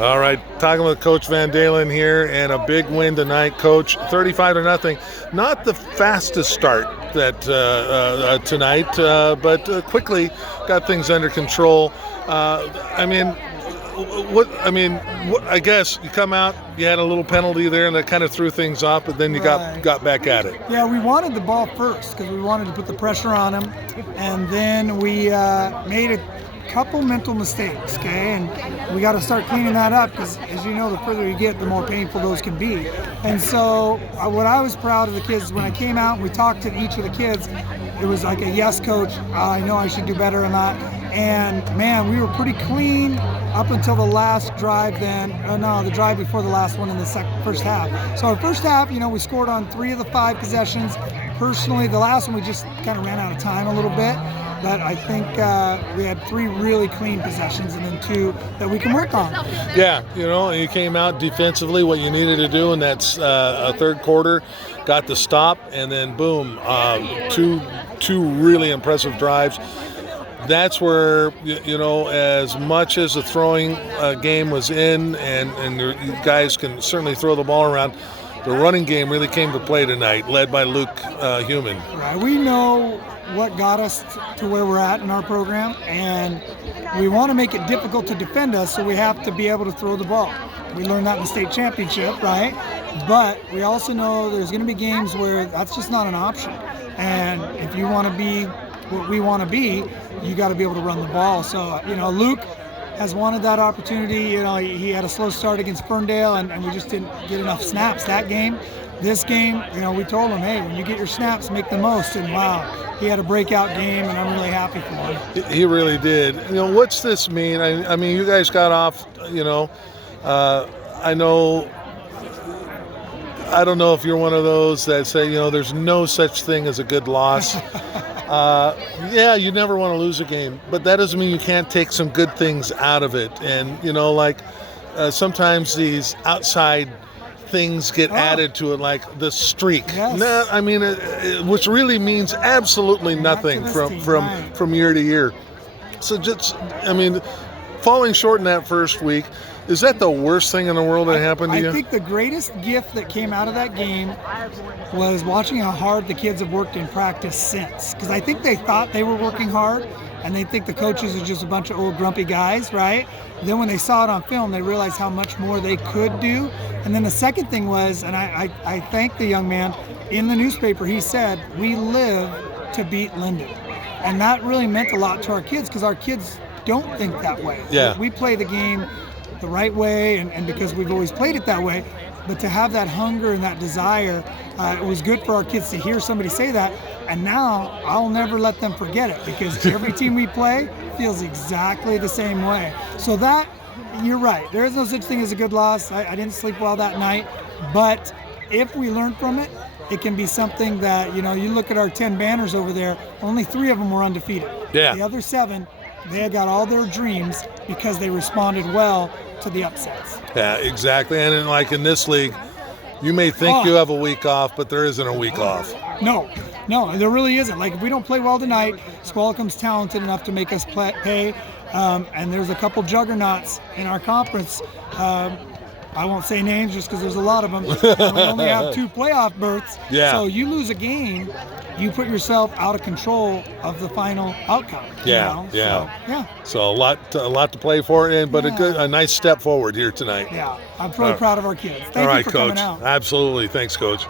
All right, talking with Coach VanDalan here, and a big win tonight, Coach. 35-0. Not the fastest start that tonight, but quickly got things under control. I guess you come out, you had a little penalty there, and that kind of threw things off, but then you got back at it. Yeah, we wanted the ball first because we wanted to put the pressure on him, and then we made a couple mental mistakes, okay? And we got to start cleaning that up because, as you know, the further you get, the more painful those can be. And so what I was proud of the kids, when I came out and we talked to each of the kids, it was like a yes, coach, I know I should do better on that. And man, we were pretty clean up until the last drive the drive before the last one in the first half. So our first half, we scored on 3 of the 5 possessions. Personally, the last one we just kind of ran out of time a little bit. But I think we had 3 really clean possessions and then 2 that we can work on. Yeah, you came out defensively, what you needed to do, and that's a third quarter, got the stop, and then boom, two really impressive drives. That's where, as much as the throwing game was in, and you guys can certainly throw the ball around, the running game really came to play tonight, led by Luke Human. Right. We know what got us to where we're at in our program, and we want to make it difficult to defend us, so we have to be able to throw the ball. We learned that in the state championship, right? But we also know there's going to be games where that's just not an option. And if you want to be what we want to be, you got to be able to run the ball. So, Luke has wanted that opportunity. He had a slow start against Ferndale, and we just didn't get enough snaps that game. This game, we told him, hey, when you get your snaps, make the most. And wow, he had a breakout game, and I'm really happy for him. He really did. What's this mean? I mean, you guys got off, I know, I don't know if you're one of those that say, there's no such thing as a good loss. Yeah, you never want to lose a game, but that doesn't mean you can't take some good things out of it. And, sometimes these outside things get added to it, like the streak. Yes. No, I mean, which really means absolutely nothing from year to year. So falling short in that first week, is that the worst thing in the world that happened to you? I think the greatest gift that came out of that game was watching how hard the kids have worked in practice since. Because I think they thought they were working hard, and they think the coaches are just a bunch of old grumpy guys, right? Then when they saw it on film, they realized how much more they could do. And then the second thing was, and I thank the young man, in the newspaper he said, we live to beat Lynden. And that really meant a lot to our kids, because our kids don't think that way. Yeah. We play the game the right way, and because we've always played it that way, but to have that hunger and that desire, it was good for our kids to hear somebody say that. And now I'll never let them forget it, because every team we play feels exactly the same way. So that, you're right, there is no such thing as a good loss. I didn't sleep well that night, but if we learn from it, it can be something that, you look at our 10 banners over there, only 3 of them were undefeated. Yeah. The other 7, they had got all their dreams because they responded well to the upsets. Yeah, exactly. And in this league, you may think you have a week off, but there isn't a week off. No, there really isn't. Like, if we don't play well tonight, Squalicum's talented enough to make us pay. And there's a couple juggernauts in our conference. I won't say names just because there's a lot of them. And we only have 2 playoff berths. Yeah. So you lose a game, you put yourself out of control of the final outcome. So a lot to play for, but a nice step forward here tonight. Yeah, I'm really proud of our kids. Thank you for Coach. coming out. Absolutely. Thanks, Coach.